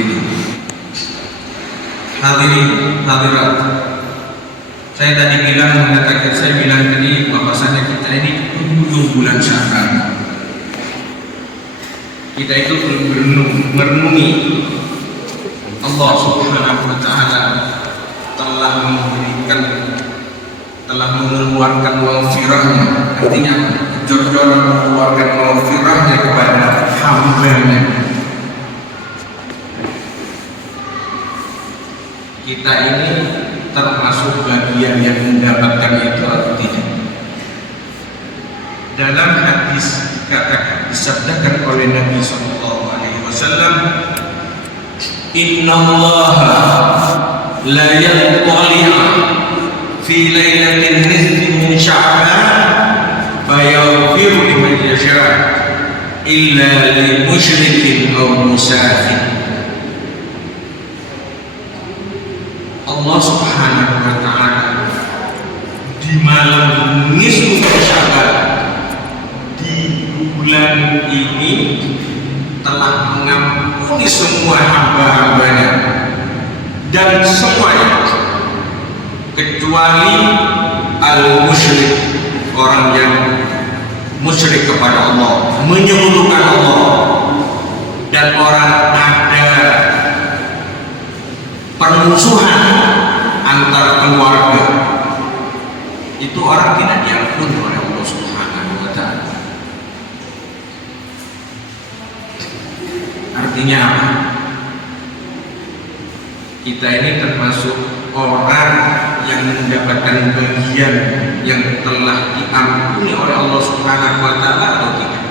ini. Hadirin hadirat, saya tadi saya bilang tadi bahwasanya kita ini penghujung bulan Sya'ban. Kita itu merenungi Allah Subhanahu wa taala telah mengeluarkan maghfirahnya. Artinya jor-joran mengeluarkan maghfirahnya kepada hamba-Nya. Kita ini termasuk bagian yang mendapatkan itu atau tidak? Dalam hadis disabdakan oleh Nabi sallallahu alaihi wasallam, "Innallaha la yattali'u fi lailatin nisfi min Sya'ban fayaghfiru liman yasha' illa lil musyrikin aw musafir." Allah Subhanahu wa taala di malam nisfu Sya'ban, di bulan ini telah mengampuni semua hamba-hambanya dan semuanya kecuali al-musyrik, orang yang musyrik kepada Allah, menyekutukan Allah, dan orang ada permusuhan antara keluarga, itu orang tidak diampuni oleh Allah Subhanahu wa taala. Artinya apa? Kita ini termasuk orang yang mendapatkan bagian yang telah diampuni oleh Allah Subhanahu wa taala atau tidak?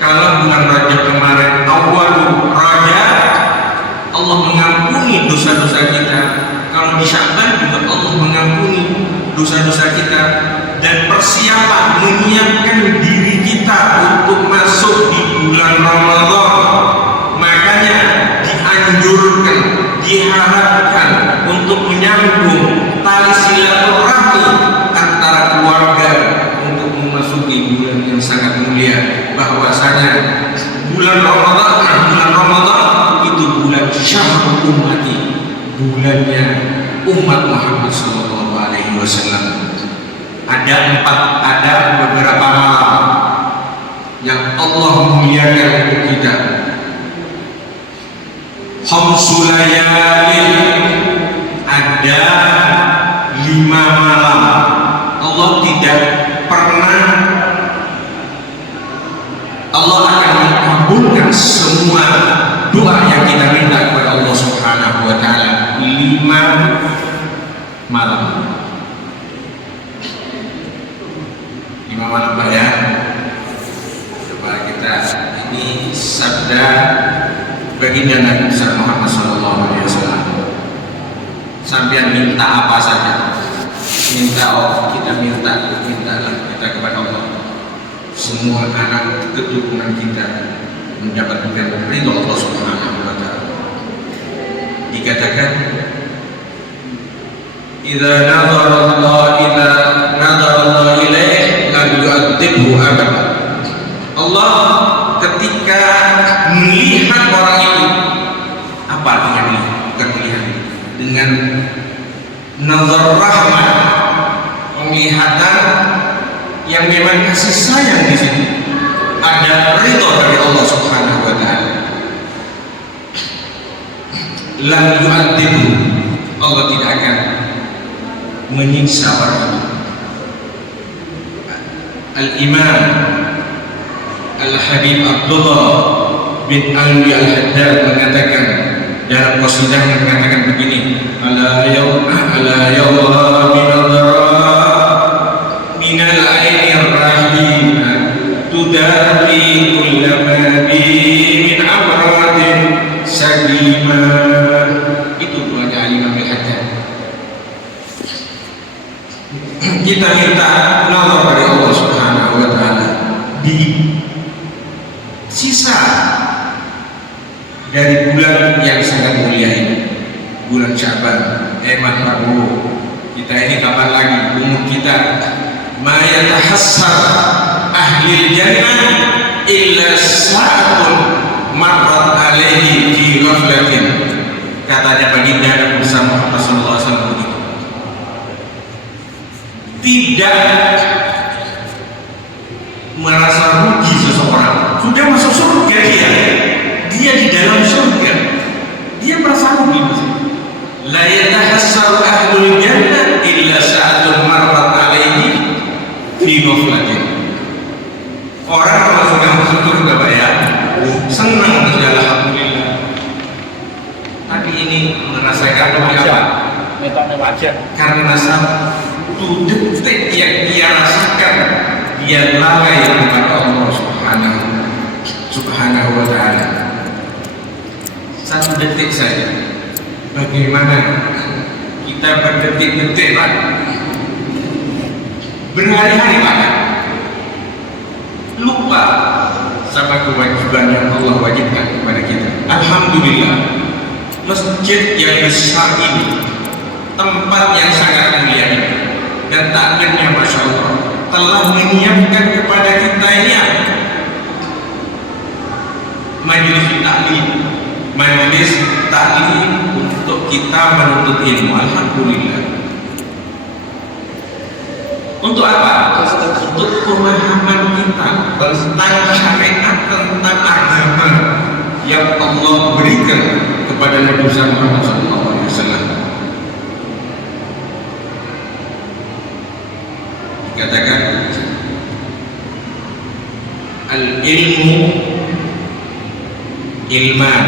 Kalau bulan Rajab kemarin awal Rajab, Allah mengampuni dosa-dosa kita. Kalau di Sya'ban juga Allah mengampuni dosa-dosa kita, dan persiapan menyiapkan diri kita untuk masuk di bulan Ramadan. Makanya dianjurkan, diharapkan untuk menyambung tali silaturahmi antara keluarga untuk memasuki bulan yang sangat mulia. Bahwasanya bulan Ramadan itu bulan syahrul ummati, bulannya umat Muhammad sallallahu alaihi wasallam. Ada beberapa malam yang Allah muliakan untuk kita. Khamsul layalin, ada 5 malam. Allah tidak pernah, Allah akan mengabulkan semua doa yang kita minta kepada Allah Subhanahu wa taala. 5 malam. 5 malam Pak ya. Coba kita, ini sabda baginda Nabi Muhammad sallallahu alaihi wasallam. Sampai minta apa saja. Kita mintalah kita kepada Allah. Semua anak keturunan kita mendapatkan ridho Allah Subhanahu wa taala. Dikatakan, "Idza nadhara Allah ilaih la yu'adzibhu abadan." Allah ketika melihat orang itu, apa dengan ini? Bukan melihat, dengan nazar rahmat, penglihatan yang memang kasih sayang di sini. Ada ridho dari Allah Subhanahu wa taala. Lam yu'adzibhu, Allah tidak akan menyiksa orang itu. Al-Imam Al-Habib Abdullah bin Alwi Al-Haddad mengatakan dalam qasidahnya, mengatakan begini, ala yawma min adra min al-aini rahina tudafi kullama bi min amradin sadima. Itu doanya Imam Al-Haddad. Kita minta nazar dari Allah Subhanahu wa taala di sisa dari bulan yang sangat mulia ini, bulan Sya'ban. Mas Prabowo, kita ini kapan lagi umur kita? Ma yatahassar ahli jannah illa sa'atun ghaflatin, katanya baginda Nabi Muhammad SAW begitu. Tidak merasa rugi seseorang, sudah masuk surga dia di dalam surga, dia merasa rugi. La yatahassaru ahlul jannah illa sa'atun marrat alaihi fi ghaflatin. Orang kalau sudah masuk surga Pak ya, senang sudah, alhamdulillah. Tapi ini merasakan apa? Metode wajar. Karena satu detik yang dia rasakan, dia lalai kepada Allah Subhanahu wa ta'ala. Satu detik saja. Bagaimana kita berdetik-detik Pak, berhari-hari Pak, lupa sama kewajiban yang Allah wajibkan kepada kita. Alhamdulillah, masjid yang besar ini, tempat yang sangat mulia ini, dan takdirnya Masya Allah telah menyiapkan kepada kita ini majelis taklim untuk kita menuntut ilmu. Alhamdulillah. Untuk apa? Untuk pemahaman kita tentang syariat, tentang agama yang Allah berikan kepada Nabi Muhammad SAW. Dikatakan al-ilmu ilman.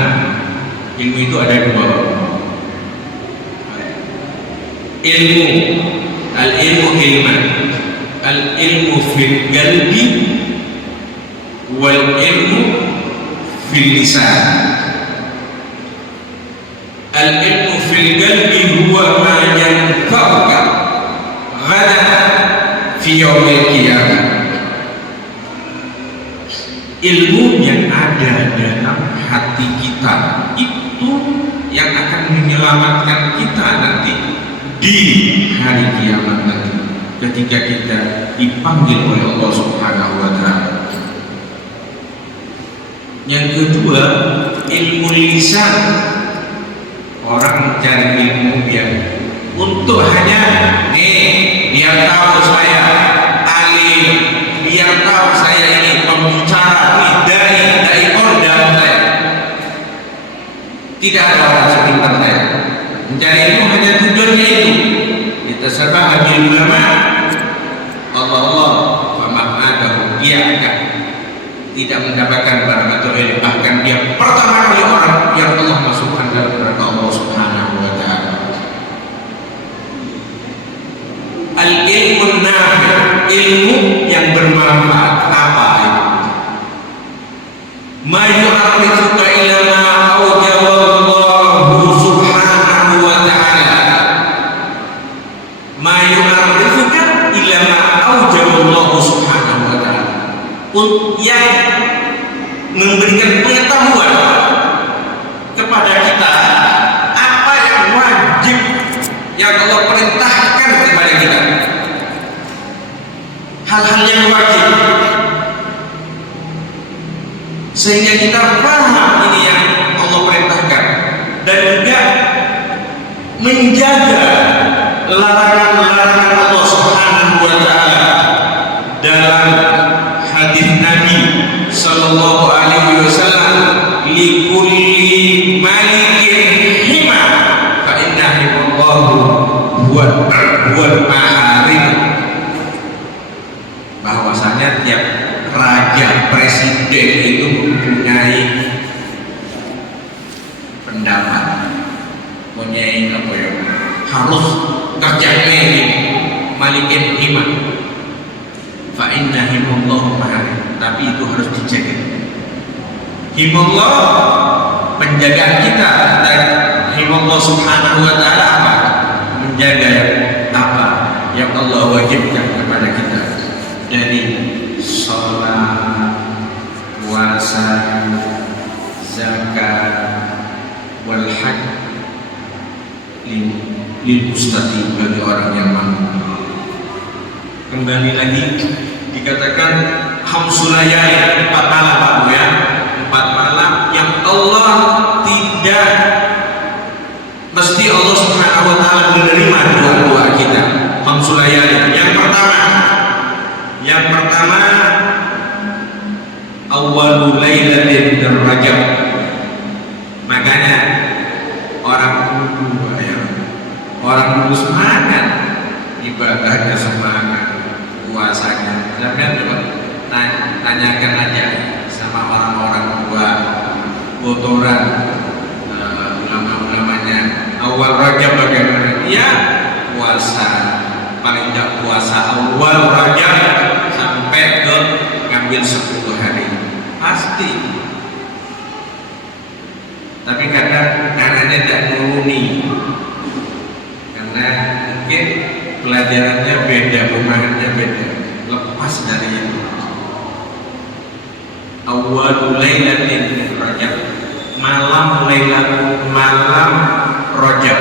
Ilmu itu ada dua. Ilmu, al-ilmu ilman. Al-ilmu fil qalbi wal ilmu fil lisan. Al-ilmu fil qalbi huwa ma yanfa'uka ghadan fi yaumil qiyamah. Ilmu yang ada dalam hati kita itu yang akan menyelamatkan kita nanti di hari kiamat nanti, ketika kita dipanggil oleh Allah Subhanahu wa ta'ala. Yang kedua, ilmu lisan. Orang mencari ilmu yang untuk hanya biar tahu saya alim, biar tahu saya ini pembicara dari kondang saya. Tidak ada orang sepintar saya. Mencari ilmu hanya tujuannya itu. Kita serba bil ulama, Allah fama'adahu, dia akan tidak mendapatkan barakatul ilmu, bahkan dia pertama kali orang yang Allah masukkan dalam neraka Allah Subhanahu wa ta'ala. Al-ilmu nafi', ilmu yang bermanfaat. Apa itu? Ma yu'arifuka ila ma awjaballahu subhanahu wa ta'ala. Ma yu'arifuka ila ma awjaballahu subhanahu wa ta'ala. Yang memberikan pengetahuan kepada kita apa yang wajib yang Allah perintahkan kepada kita, hal-hal yang wajib, sehingga kita paham ini yang Allah perintahkan, dan juga menjaga larangan-larangan Allah Subhanahu wa ta'ala. Dalam hadis Nabi sallallahu alaihi wasallam, likulli malikin hima fa inna himallahu huwal maharim. Bahwasanya tiap raja, presiden itu mempunyai pendapat, mempunyai apa ya, harus kerjanya ini malikin hima fa inna himallahu maharim, tapi itu harus dijaga. Himallah, penjagaan kita, dan himallah Subhanahu wa ta'ala apa? Menjaga apa yang Allah wajibkan kepada kita dari sholat, puasa, zakat, wal hajj lil mustati, bagi orang yang mampu. Kembali lagi dikatakan hamsulayai, 4 malam Pak Bu ya, 4 malam yang Allah tidak lailatin min Rajab. Makanya orang dulu semangat ibadahnya, semangat puasanya. Jangan coba tanyakan aja sama orang-orang tua botoran, ulama-ulamanya awal Rajab bagaimana? Iya, puasa, paling tidak puasa awal Rajab sampai ke ngambil 10 hari pasti. Tapi kadang anaknya tidak nuruni karena mungkin pelajarannya beda, pemahamannya beda, lepas dari itu. Awal lailatin min Rajab, malam Rajab.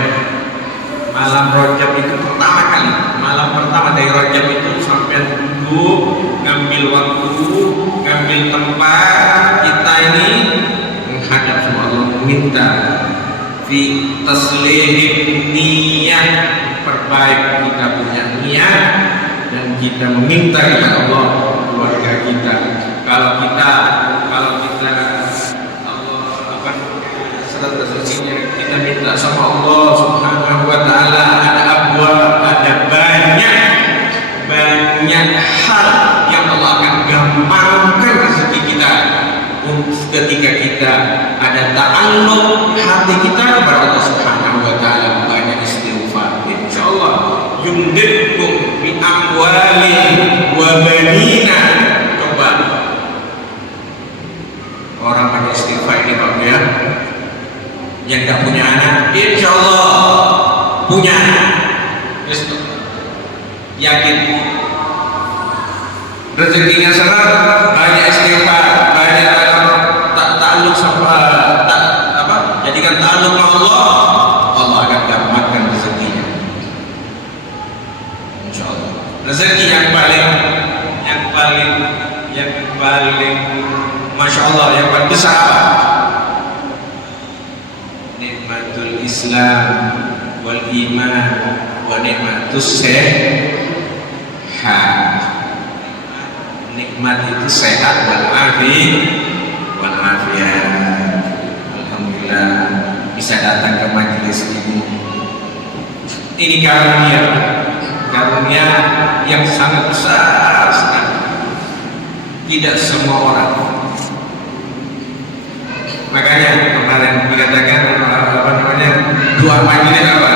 Malam Rajab itu pertama kali, malam pertama dari Rajab itu sampai duduk, ngambil waktu, ngambil tempat kita ini menghadap sama Allah, meminta fi taslihin niat, perbaik kita punya niat dan kita meminta kepada Allah keluarga kita. Kalau kita kita minta sama Allah Subhanahu wa taala, ada banyak hal yang Allah akan gampangkan rezeki kita ketika kita ada ta'alluq hati kita kepada Allah Subhanahu wa taala, banyak istighfar. Insyaallah yumdidkum bi amwalin wa banina. Coba orang banyak istighfar ini Pak ya, yang tak punya anak, insya Allah punya anak. Yakin rezekinya senang, banyak istighfar, banyak ta'alluq sama jadikan ta'alluq sama Allah, Allah akan dapatkan rezekinya. Insya Allah. Rezeki yang paling masya Allah, yang paling besar apa? Nikmatul Islam wal iman wa nikmatus sehat. Nikmat itu sehat wal afiat. Alhamdulillah bisa datang ke majelis ini. Ini karunia yang sangat besar sekali. Tidak semua orang. Makanya kemarin dikatakan doa majelis apa?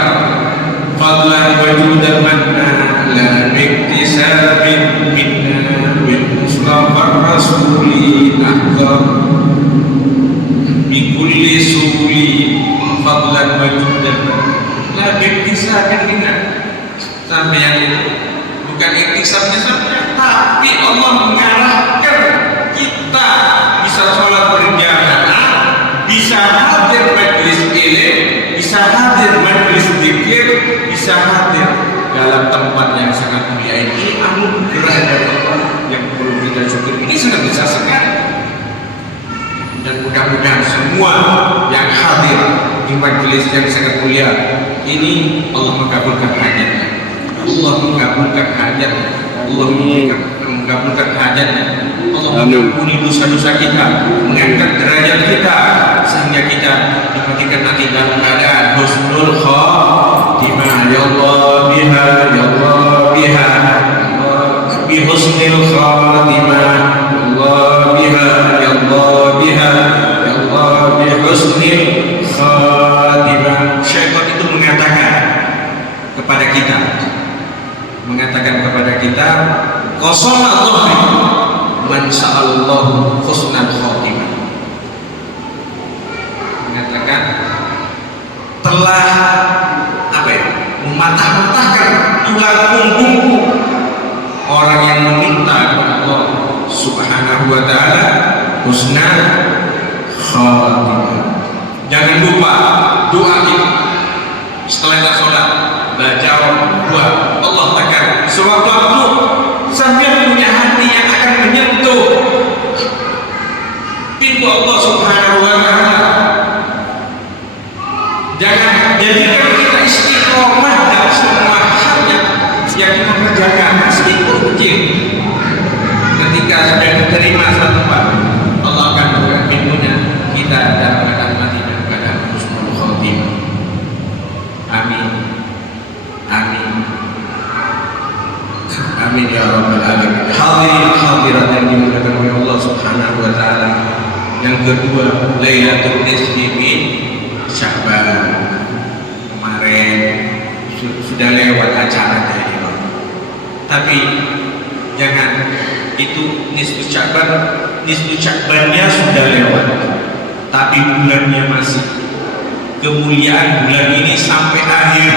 Fadlan wa judan manna la biktisabin minna bil mustafa rasuli nahzar bi kulli suli fadlan wa judan la biktisabin minna. Sampai yang itu bukan iktisabnya saja, tapi Allah mengarahkan kita bisa sholat berjamaah, bisa hadir majelis ilmu, bisa hadir majelis zikir, bisa hadir dalam tempat yang sangat mulia ini. Anugerah dari Allah yang perlu kita syukuri. Ini sangat besar sekali. Dan mudah-mudahan semua yang hadir di majelis yang sangat mulia ini Allah mengabulkan hajatnya. Allah mengabulkan hajatnya. Allah mengabulkan hajatnya. Allah mengampuni dosa-dosa kita, mengangkat derajat kita, sehingga kita dimatikan nanti dalam keadaan husnul khatimah. Ya Allah biha, ya Allah biha, bi husnul khatimah. Allah biha, ya Allah biha, ya Allah bi husnul khatimah. Syaitan itu mengatakan kepada kita, qasama dhahri man sa'allahu husnal khatimah. Mengatakan telah mematah-matahkan tulang punggungku orang yang meminta kepada Allah Subhanahu wa taala husnal khatimah. Jangan lupa doa kita setelah kita sholat, baca doa Allah takkan sewaktu-waktu sambil punya hati yang akan menyentuh pintu Allah Subhanahu wa taala. Jangan jadikan kita istiqomah dalam semua hal yang kita kerjakan, meskipun kecil. Ketika sudah diterima satu tempat, Allah akan kedua Lailatul Nisfi min Sya'ban. Kemarin sudah lewat acaranya ini, Bang. Tapi jangan itu nisfu Sya'bannya sudah lewat, tapi bulannya masih. Kemuliaan bulan ini sampai akhir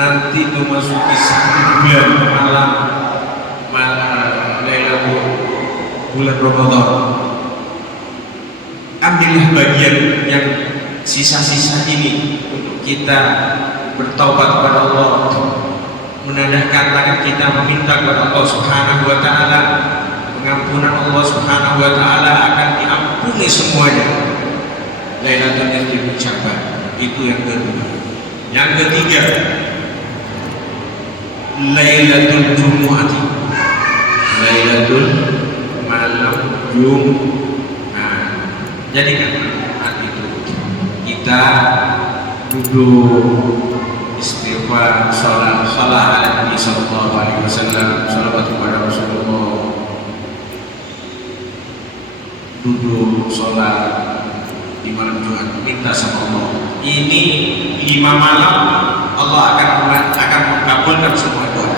nanti memasuki 1 bulan malam Lailatul bulan Ramadan. Ambillah bagian yang sisa-sisa ini untuk kita bertaubat kepada Allah, menadahkan tangan kita meminta kepada Allah Subhanahu wa taala, pengampunan Allah Subhanahu wa taala akan diampuni semuanya. Lailatul Nisfi min Sya'ban itu yang kedua. Yang ketiga Lailatul Jumu'ati, Lailatul malam Jumat. Jadi kan saat itu kita duduk istighfar, salat ala Nabi sallallahu alaihi wasallam, salawat kepada Rasulullah, duduk salat di malam Jumat, minta sama Allah. Ini 5 malam Allah akan mengabulkan semua doa.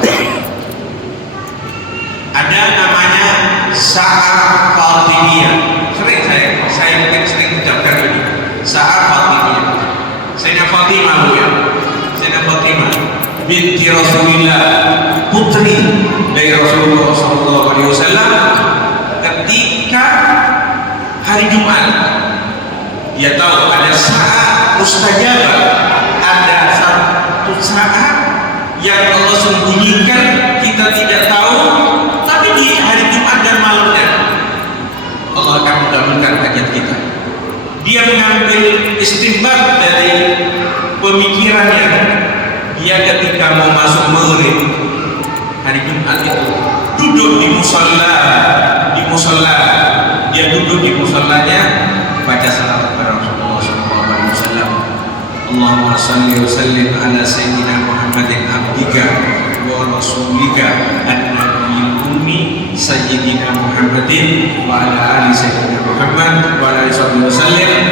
Ada namanya Sa'ar Fatimiyah. Saya mungkin sering ucapkan ini. Sa'ar Fatimiyah. Sayyidah Fatimah, Bu, ya. Sayyidah Fatimah binti Rasulillah, putri dari Rasulullah SAW, ketika hari Jumat dia tahu ada saat mustajabah, ada satu saat yang Allah sembunyikan, kita tidak tahu, tapi di hari Jumat dan malamnya Allah akan mengabulkan hajat kita. Dia mengambil istinbat dari pemikirannya. Dia ketika mau masuk maghrib hari Jumat itu duduk di musola, dia duduk di musallanya, baca salawat kepada Rasulullah SAW. Allahumma salli wa sallim ala sayyidina Muhammadin abdika wa rasulika an-nabiyil ummi sayyidina Muhammadin wa ala ali sayyidina Muhammad wa ala alihi wasallam.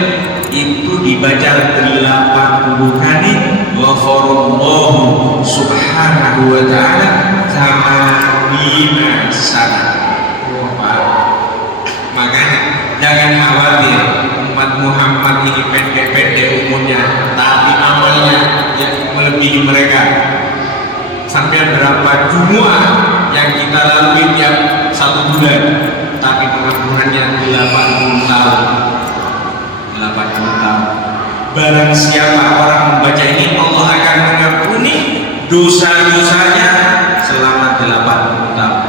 Itu dibaca 80 kali. Ghafarallahu subhanahu wa ta'ala tamamina sana. Makanya jangan khawatir umat Muhammad ini pendek-pendek umurnya, tapi amalnya yang melebihi mereka. Sampai berapa Jumat yang kita lalui tiap 1 bulan, tapi pengampunannya 80 tahun. 80 tahun. Barang siapa orang membaca ini, Allah akan mengampuni dosa-dosanya selama 80 tahun.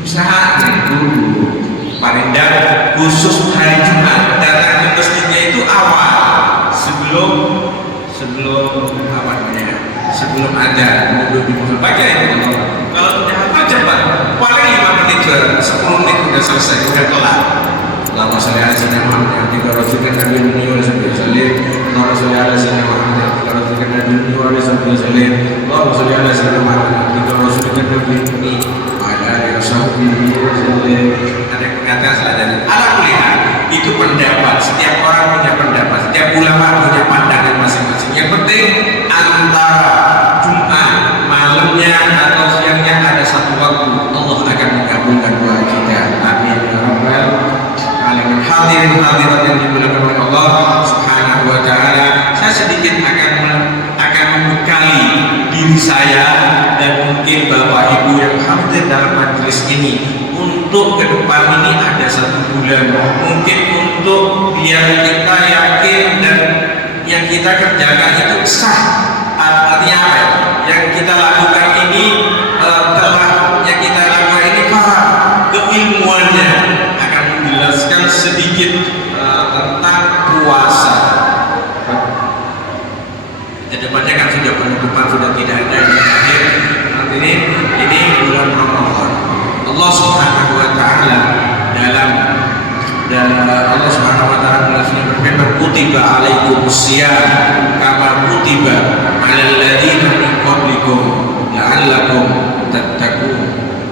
Usahakan dulu, paling tidak khusus hari Jumat datang ke masjidnya itu awal, sebelum apa namanya, sebelum ada duduk di musola, baca itu. Kalau tidak apa cepat, paling 5 menit, 10 menit sudah selesai, sudah kelar. Allahumma sholli ala sayyidina Muhammad wa rasulika nabiyil ummi wa sallallahu Allahumma sholli ala sayyidina Muhammad wa rasulika nabiyil ummi wa sallallahu Allahumma sholli ala sayyidina Muhammad wa rasulika nabiyil ummi ada kata selatan. Alhamdulillah, itu pendapat. Setiap orang punya pendapat, setiap ulama punya pandangan masing-masing. Yang penting antara Jumat malamnya atau siangnya ada satu waktu, Allah akan mengabulkan doa kita. Amin ya rabbal alamin. Hadirin hadirat yang dimuliakan oleh Allah Subhanahu wa taala, saya sedikit akan membekali diri saya dan mungkin Bapak Ibu yang hadir dalam majelis ini, untuk ke depan ini ada 1 bulan, mungkin untuk biar kita yakin dan yang kita kerjakan itu sah. Artinya apa? Yang kita lakukan ini yang kita lakukan ini paham keilmuannya, akan menjelaskan sedikit tentang puasa. Kedepannya kan sudah penutupan, sudah tidak ada yang hadir. Ini bulan Ramadan. Allah Subhanahu wa taala dalam Allah Subhanahu wa taala berfirman, kutiba alaikumusiyam kama kutiba alal ladzina min qablikum la'allakum tattaqun.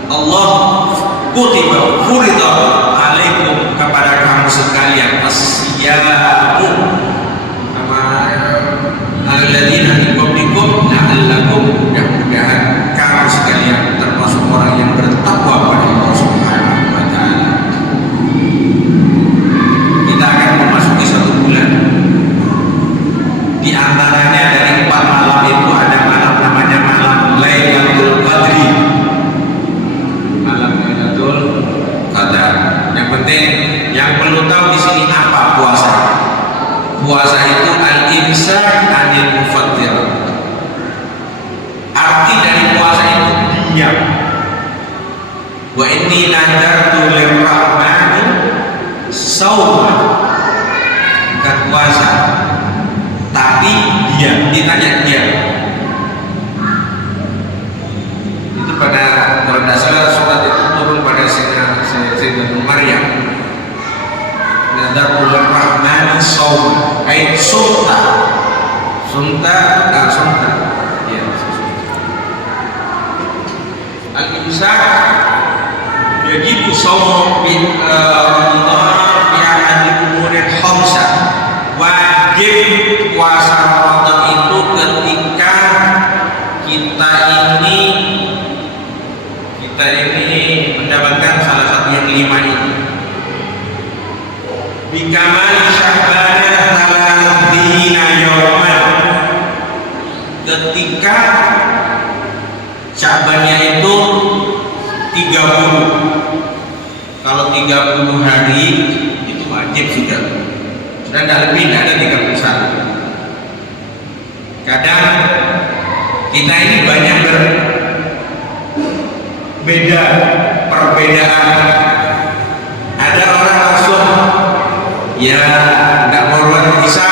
Allah kutiba furida yang perlu tahu di sini apa puasa. Puasa itu al-imsak anil mufattir. Arti dari puasa itu diam. Wa inni nadartu lirrahmani shauma. Bukan puasa, tapi diam. Ditanya diam. Itu pada dasar surat itu turun pada Sayyidatul Maryam. Nadartu lirrahmani shauma. Ai sumta. Sumta. Ya. Al-imsak yajibu shaum bi Ramadan bi ahadi umurin khamsah. Wajib puasa Ramadan itu ketika kita ini mendapatkan salah satu yang 5 ini. Bikamali syahbana talatina yawman. Ketika Sya'bannya itu 30. Kalau 30 hari itu wajib sudah tidak lebih, tidak ada 31. Kadang kita ini banyak berbeda perbedaan. Ada orang langsung ya nggak mau bisa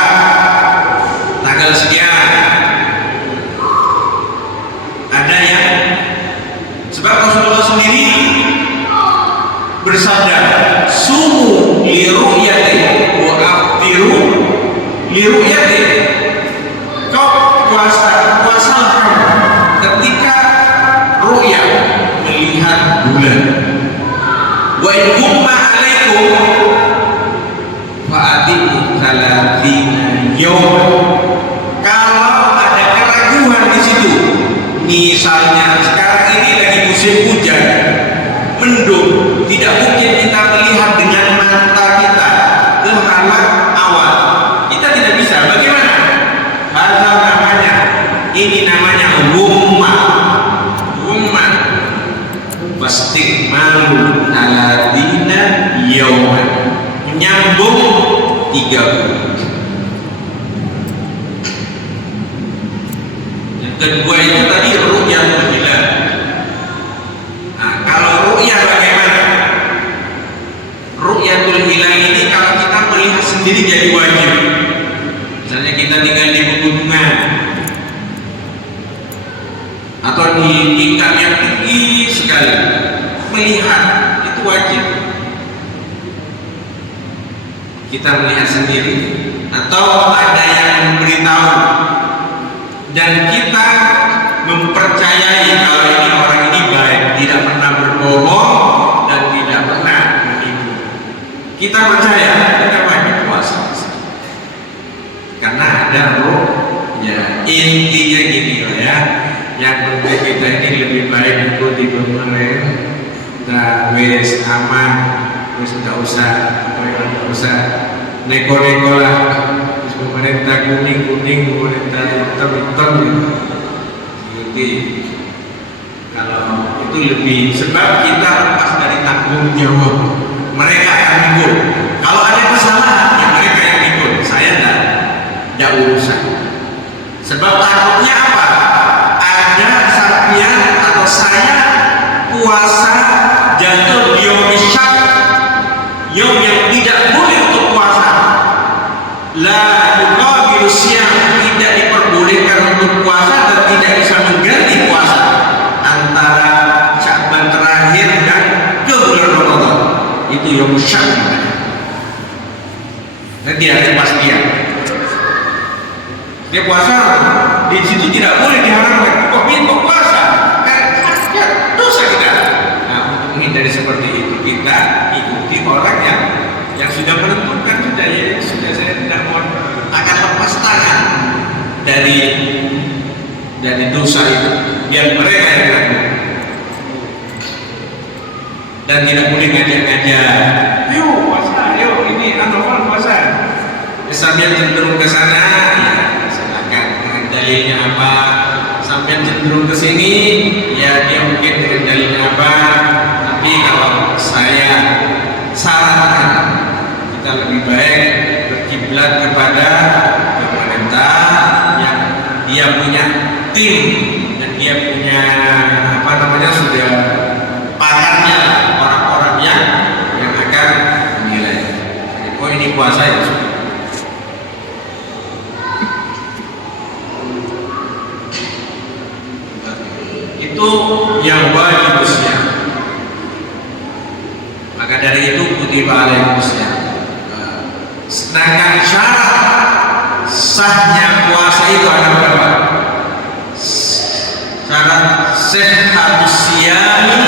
tanggal sekian. Ada yang sebab Rasulullah sendiri bersabda, sumu li ru'yati wa aftiru li ru'yati. Kau puasalah ketika ru'yah, melihat bulan. Wa in humma alaikum fa atimu 30 yawman. Kalau ada keraguan di situ, misalnya sekarang ini lagi musim hujan, mendung, tidak mungkin kita melihat dengan mata kita gerhana awal. Kita tidak bisa. Bagaimana? Ini namanya gumma. Pasti malu aladina yauman, menyambung 30. Yang kedua itu tadi ru'yatul hilal. Nah, kalau ru'yah bagaimana? Ru'yatul hilal ini kalau kita melihat sendiri jadi wajib. Misalnya kita tinggal di pegunungan atau di tingkat yang tinggi sekali, melihat itu wajib. Kita melihat sendiri atau ada yang memberitahu dan kita mempercayai kalau ini orang ini baik, tidak pernah berbohong dan tidak pernah menipu. Kita percaya, kita wajib puasa karena ada roh. Ya, intinya gini lah ya. Yang penting kita ini lebih baik ikuti pemerintah, wes aman, wes nggak usah neko-neko lah. Terus pemerintah kuning, pemerintah hitam gitu. Kalau itu lebih, sebab kita lepas dari tanggung jawab. Mereka yang ikut. Kalau ada kesalahan, ya mereka yang ikut. Saya tidak urusan. Sebab takutnya apa? Ada saya atau saya puasa jatuh di yom yang tidak boleh untuk puasa. La yuqabilu siyam, tidak diperbolehkan untuk puasa dan tidak bisa mengganti puasa antara Sya'ban terakhir dan ke bulan Ramadan. Itu yom syak. Dan tidak ada kepastian. Dia puasa di situ tidak boleh diharamkan. Kok puasa? Ya, dosa kita. Nah, untuk menghindari seperti itu kita ikuti orang yang sudah menentukan sudah saya tidak mau akan lepas tangan dari dosa itu. Biar mereka yang tanggung. Dan tidak boleh ngajak-ngajak. Ayo puasa, ayo ini Anwar puasa. Sambil cenderung ke sana, ya silakan dengan dalilnya apa. Sampai cenderung ke sini, ya dia mungkin dengan dalilnya apa. Tapi kalau saya sarankan dia punya tim dan dia punya sudah pakarnya orang-orang yang akan menilai. Oh ini puasa ya sudah. Itu yang wajib usia. Maka dari itu kutiba alaihimusya. Sedangkan syarat sahnya puasa itu ada berapa? Syarat sihhatus siyami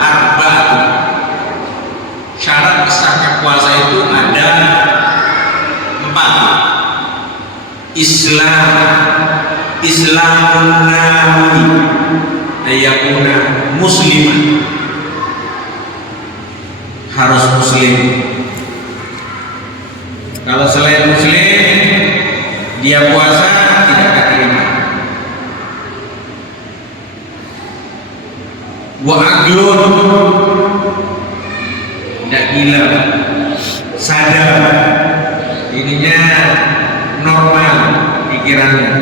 arba'atun. Syarat sahnya puasa itu ada 4. Islamun nawi ayakuna musliman, harus muslim. Kalau selain muslim dia puasa tidak diterima. Wa aqlun, tidak gila, sadar, ininya normal pikirannya.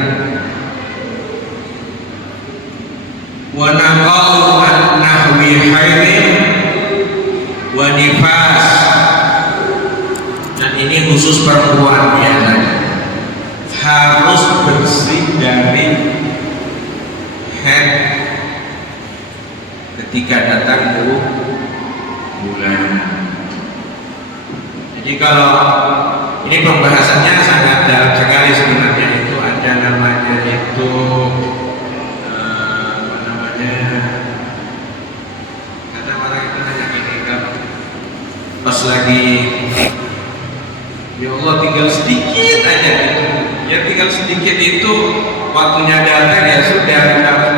Wa naqau an nahwi haidin wa nifas, dan ini khusus perempuan biasanya harus bersih dari haid ketika datang bulan. Jadi kalau ini pembahasannya sangat dalam sekali sebenarnya, itu ada namanya itu kata orang itu nanya gini kan, pas lagi ya Allah tinggal sedikit aja gitu, ya tinggal sedikit itu waktunya datang ya sudah harus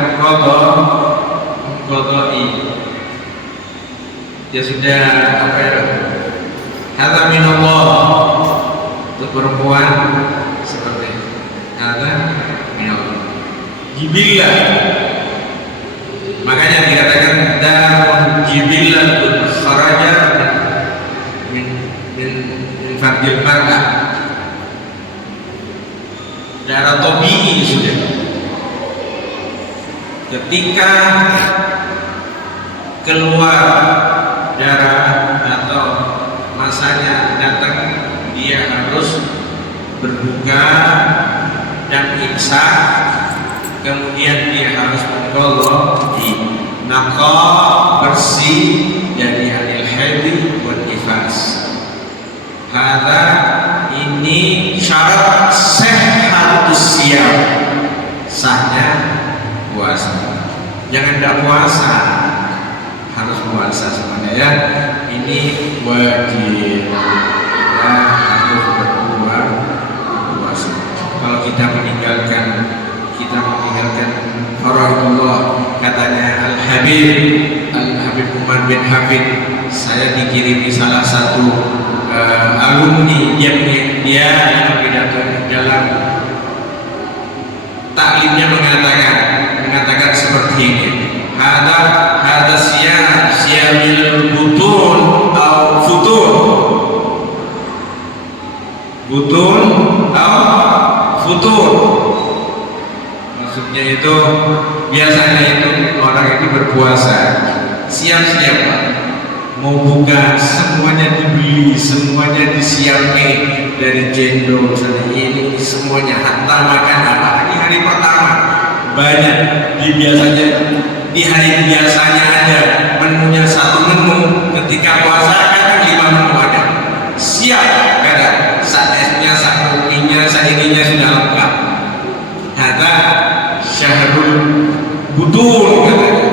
mengqadai, ya sudah apa ya, hadza minallah. Untuk perempuan seperti itu, hadza minallah, jibillah. Makanya dikatakan darun jibillatun kharaja min fardil mar'ah, darah tabi'i sudah. Ketika keluar darah atau masanya datang, dia harus berbuka dan imsak, kemudian dia harus mengqadai, naqa, bersih dari anil haidi wal nifas. Hadza, ini syarat sihhatus siyam, sahnya puasa. Jangan tidak puasa, harus puasa semuanya ya. Ini wajib, kita harus berpuasa. Kalau kita meninggalkan Allah, katanya Al-Habib Umar bin Habib, saya dikirimi salah satu alumni, dia pidato dalam taklimnya mengatakan seperti ini, hadza siyamil butun atau futur. Maksudnya itu biasanya itu orang itu berpuasa siap-siap, mau buka semuanya dibeli, semuanya disiapkan, dari cendol ini semuanya, hatta makan apalagi hari pertama banyak. Di hari biasanya ada menunya satu menu, ketika puasa kan 5 menu ada, siap kadang saesnya, sakuminya, saininya sudah lengkap. Kata syahrul budul katanya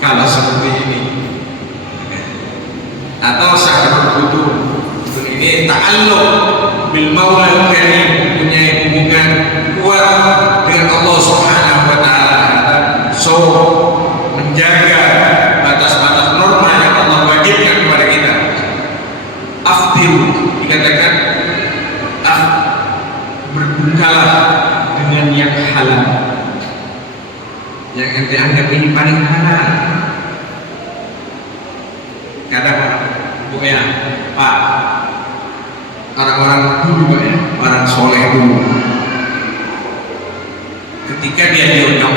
kalau seperti ini, atau syahrul budul ini ta'alluq bil maula al-karim, punya hubungan kuat dengan Allah Subhanahu wa taala. So menjaga batas-batas norma yang Allah wajibkan kepada kita. Afdil, dikatakan berbukalah dengan yang halal, yang ente anggap ini paling halal. Kadang Bu ya, Pak, orang-orang dulu Pak ya, orang soleh dulu, ketika dia diundang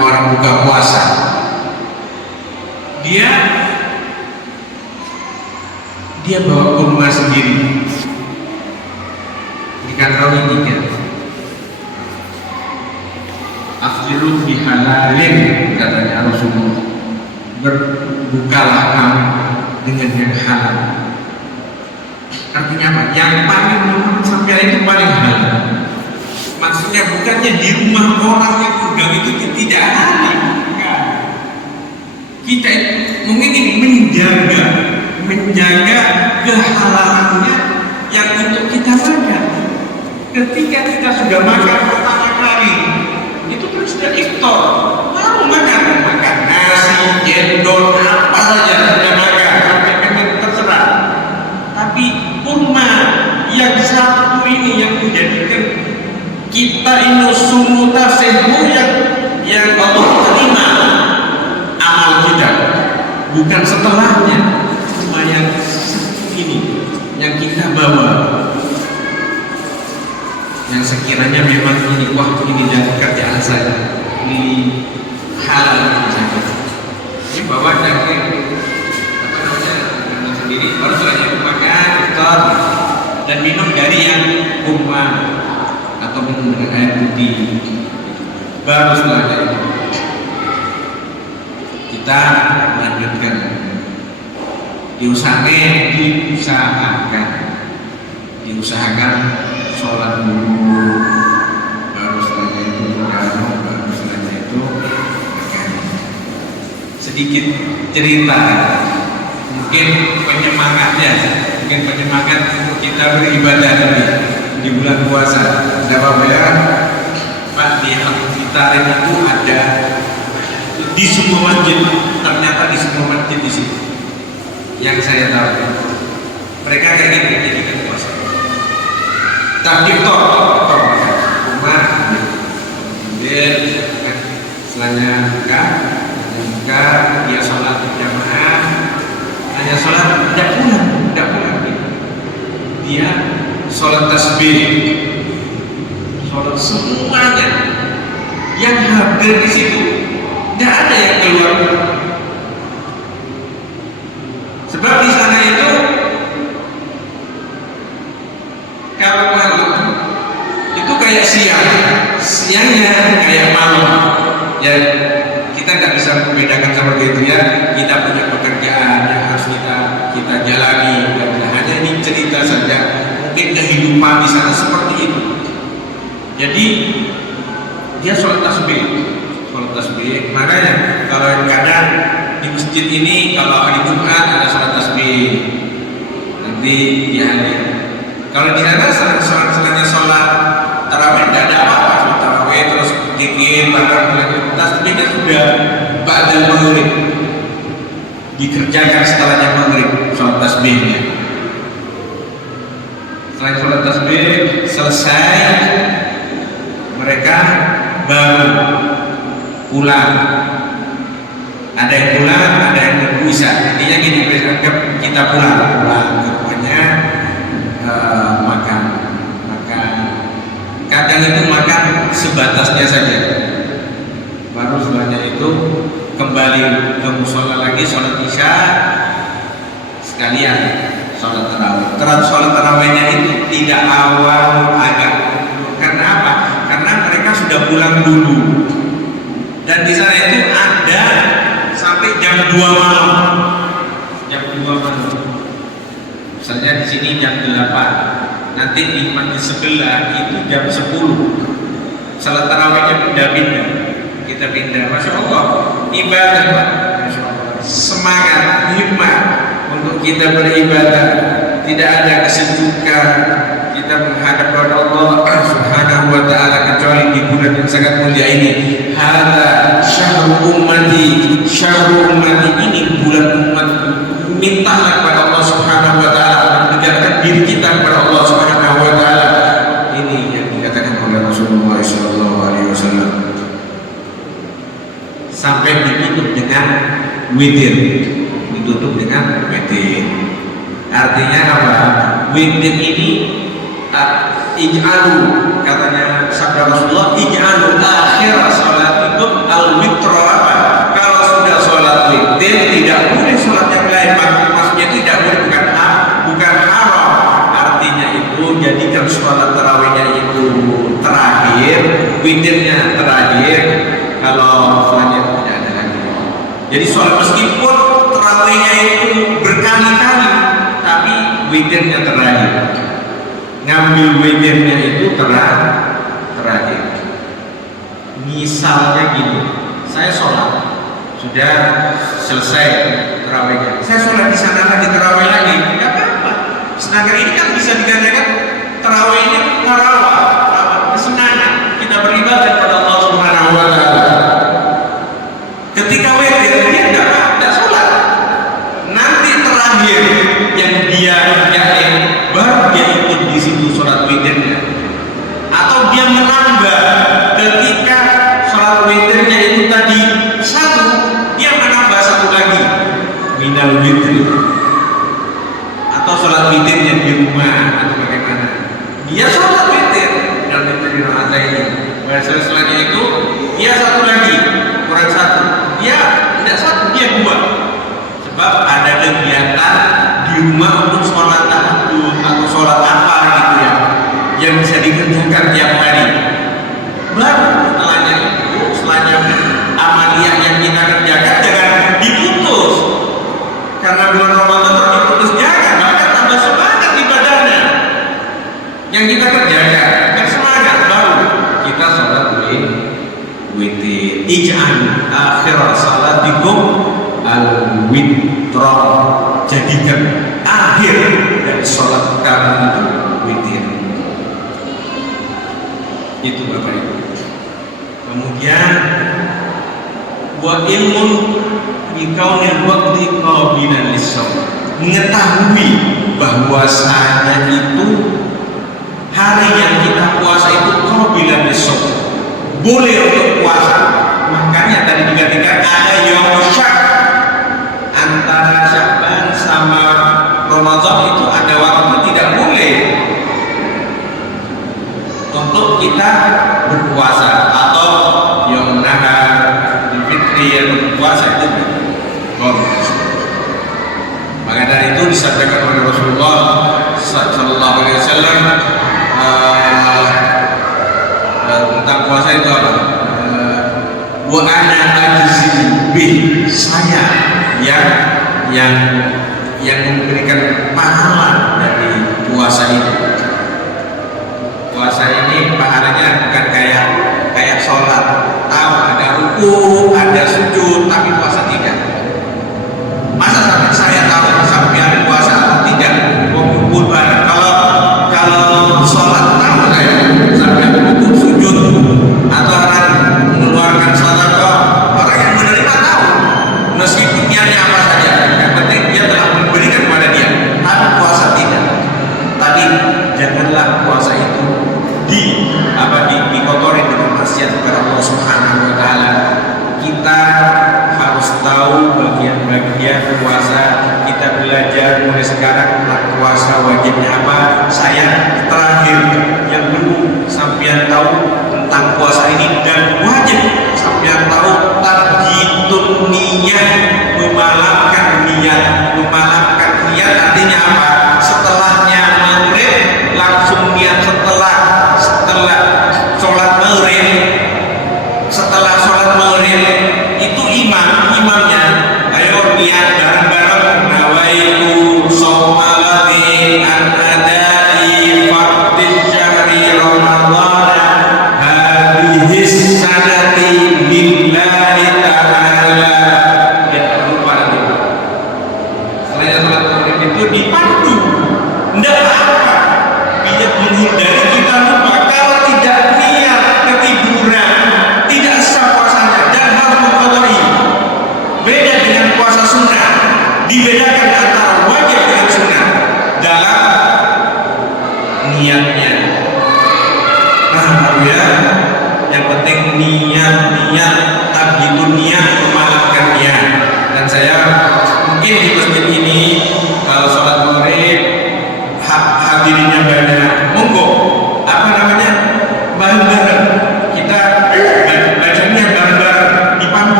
orang buka puasa, dia bawa kurma sendiri, dikatakan tiga, afdilu bihalalin, katanya Rasulullah, berbukalah kamu dengan yang halal. Artinya apa? Yang paling menurut sampai itu paling halal. Maksudnya bukannya di rumah orang yang undang itu tidak halal. Kita mungkin ini menjaga kehalalannya yang untuk kita makan. Ketika kita sudah makan pertama kali, itu kan sudah iftar, baru makan nasi, cendol, apa saja sudah makan sampai kenyang terserah. Tapi kurma yang satu ini yang menjadikan kita ini sumuta sehu yang Allah terima amal kita, bukan setelahnya, cuma yang ini yang kita bawa, yang sekiranya memang ini waktu ini dan kerjaan saya ini halal saja. Ini bawa daging apa namanya sendiri, baru setelah itu makan iftar dan minum dari yang kurma atau minum dengan air putih. Baru setelah itu kita lanjutkan, diusahakan sholat dulu, baru setelah itu baru setelah itu makan. Sedikit cerita, mungkin penyemangatnya, untuk kita beribadah di bulan puasa. Ada apa ya? Pak, di Tarim itu ada di semua masjid, ternyata di semua masjid di sini yang saya tahu mereka kayak gini jadikan puasa. Tapi rumah, kemudian setelahnya buka, dia sholat berjamaah, hanya sholat tidak pulang, dia sholat tasbih, sholat semuanya yang hadir di situ. Tidak ada yang keluar, sebab di sana itu kalau malam itu kayak siangnya kayak malam. Ya kita nggak bisa membedakan seperti itu ya. Kita punya pekerjaan yang harus kita jalani. Hanya ini cerita saja. Mungkin kehidupan di sana seperti itu. Jadi dia sholat tasbih. Makanya kalau kadang di masjid ini kalau hari Jumat ada sholat tasbih, nanti di hari. Kalau di sana selesai sholat tarawih tidak ada apa-apa, sholat tarawih terus dikir, tasbihnya sudah ba'dal maghrib, dikerjakan setelahnya maghrib sholat tasbihnya. Setelah sholat tasbih selesai, mereka baru pulang. Ada yang pulang, ada yang nunggu isya. Intinya gini, kita pulang ke rumahnya, makan. Kadang itu makan sebatasnya saja. Baru setelahnya itu kembali ke musola lagi, sholat isya sekalian sholat tarawih. Sholat tarawihnya itu tidak awal agak. Karena apa? Karena mereka sudah pulang dulu. Dan di sana itu ada sampai jam 2 malam. Misalnya di sini jam 8. Nanti di masjid sebelah itu jam 10. Salat tarawihnya pindah-pindah. Kita pindah. Masya Allah, ibadah Pak. Masya Allah. Semangat, hikmah untuk kita beribadah. Tidak ada kesibukan kita menghadap kepada Allah Subhanahu wa ta'ala kecuali di bulan yang sangat mulia ini. Hada syahrul ummati, ini bulan umat. Mintalah kepada Allah Subhanahu wa ta'ala, mendekatkan diri kita kepada Allah Subhanahu wa ta'ala. Ini yang dikatakan oleh Rasulullah SAW. Sampai ditutup dengan witir. Artinya apa? Witir ini ij'alu, katanya sabda Rasulullah, ij'alu akhir salatikum al-witra. Kalau sudah sholat witir tidak boleh sholat yang lain. Maksudnya tidak boleh, bukan haram. Artinya itu jadikan sholat tarawihnya itu terakhir, witirnya terakhir. Kalau selanjutnya tidak ada lagi. Jadi sholat meskipun tarawihnya itu berkali-kali, tapi witirnya terakhir. Ngambil witirnya itu terakhir. Misalnya gini, saya sholat sudah selesai tarawihnya, saya sholat di sana lagi tarawih lagi, nggak apa-apa. Sedangkan ini kan bisa digandakan tarawih ini tarawih kesenangan kita beribadah kepada Allah Subhanahu Wa Taala. Ketika witir dia nggak sholat, nanti terakhir yang dia yakin baru dia ikut di situ sholat witirnya, atau dia menambah ketika sholat witirnya itu tadi satu, dia menambah satu lagi minal witri, atau sholat witirnya di rumah atau bagaimana, dia sholat witir minal witri rakaat ini. Selanjutnya itu dia satu lagi kurang satu, dia tidak satu, dia dua, sebab ada kegiatan di rumah untuk sholat tahajud atau sholat apa gitu ya, yang bisa dikerjakan tiap hari. Baru setelahnya itu, setelahnya amaliyah yang kita kerjakan jangan diputus, karena bulan Ramadan terputus, jangan, maka tambah semangat ibadahnya yang kita kerjakan, semangat baru kita sholat witir. Ij'al akhir salatikum al-witra, jadikan akhir dari sholat kamu itu witir. Itu Bapak Ibu. Kemudian wa ilmun bikaunil waqti qabilan lis-shaum, mengetahui bahwasanya itu hari yang kita puasa itu qabilan lis-shaum, boleh untuk puasa. Makanya tadi dikatakan ada yaum syak, antara Sya'ban sama Ramadan itu ada waktu tidak boleh untuk kita berpuasa, atau yaum nahar, fitri yang berpuasa itu boleh. Maka dari itu disampaikan oleh Rasulullah Sallallahu Alaihi Wasallam tentang puasa itu apa? Wa ana ajzi bih, saya yang memberikan pahala dari puasa itu. Puasa ini pahalanya bukan kayak sholat, tahu ada ruku, ada sujud, tapi puasa tidak. Masa sampai saya tahu sampai puasa atau tidak? Kumpul bareng. Kalau sholat tahu saya sampai ruku, sujud, atau orang mengeluarkan sholat, orang yang menerima tahu, meskipun niatnya apa saja, yang penting dia telah memberikan kepada dia. Tapi puasa tidak. Tadi janganlah puasa itu dikotori dengan maksiat kepada Allah Subhanahu Wa Taala. Kita harus tahu bagian-bagian puasa. Kita belajar mulai sekarang tentang puasa wajibnya apa. Saya terakhir yang belum sampean tahu tentang puasa ini dan wajib sampean tahu tarjitun niyah, memalamkan niat. Memalamkan niat artinya apa? Setelahnya maghrib langsung niat, setelah sholat maghrib, setelah sholat maghrib itu imamnya ayo niat bareng-bareng, nawaitu shauma ghadin an adai fardhi syahri ramadhan hadhihi sanati lillahi ta'ala. Jangan lupa lagi, selain sholat maghrib itu dipandu, tidak apa tidak menghindari kita lupa. Kalau tidak niat ketiduran tidak sah puasanya dan harus mengqadai. Beda dengan puasa sunnah, dibedakan antara wajib dengan sunnah dalam niatnya. Nah, ya, yang penting niat itu niat, memaafkan niat. Dan saya mungkin di masjid ini kalau sholat maghrib hadirinnya banyak, monggo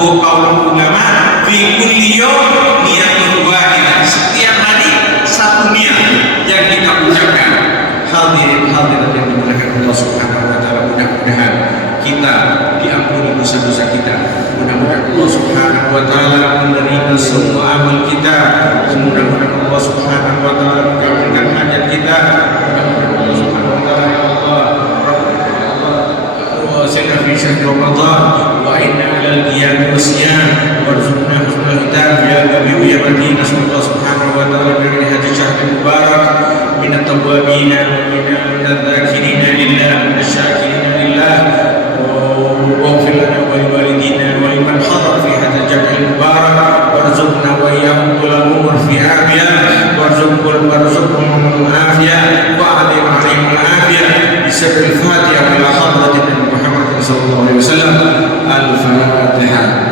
Itu kaum ulama fi kulli yawm niyatun wahidah. Setiap hari satu niat yang kita ucapkan. Hadirin hadirat yang dimuliakan Allah Subhanahu wa taala, mudah-mudahan kita diampuni dosa-dosa kita. Mudah-mudahan Allah Subhanahu wa taala menerima semua amal kita. Mudah-mudahan Allah Subhanahu wa taala mengabulkan hajat kita. Mudah-mudahan Allah Subhanahu wa taala, ya Allah, وسلم في شهر رمضان وإنا على القيام والصيام وارزقنا حسن الختام يا قوي يا متين. نسأل الله سبحانه وتعالى من هذا الشهر المبارك من التوابين ومن الذاكرين لله من الشاكرين لله، واغفر لنا ولوالدينا ولمن حضر في هذا الجمع المبارك، وارزقنا وإياهم طول العمر في عافية، وارزقهم عافية وأعلم عليهم العافية بسر الفاتحة إلى حضرة النبي محمد صلى الله عليه وسلم. الفاتحة.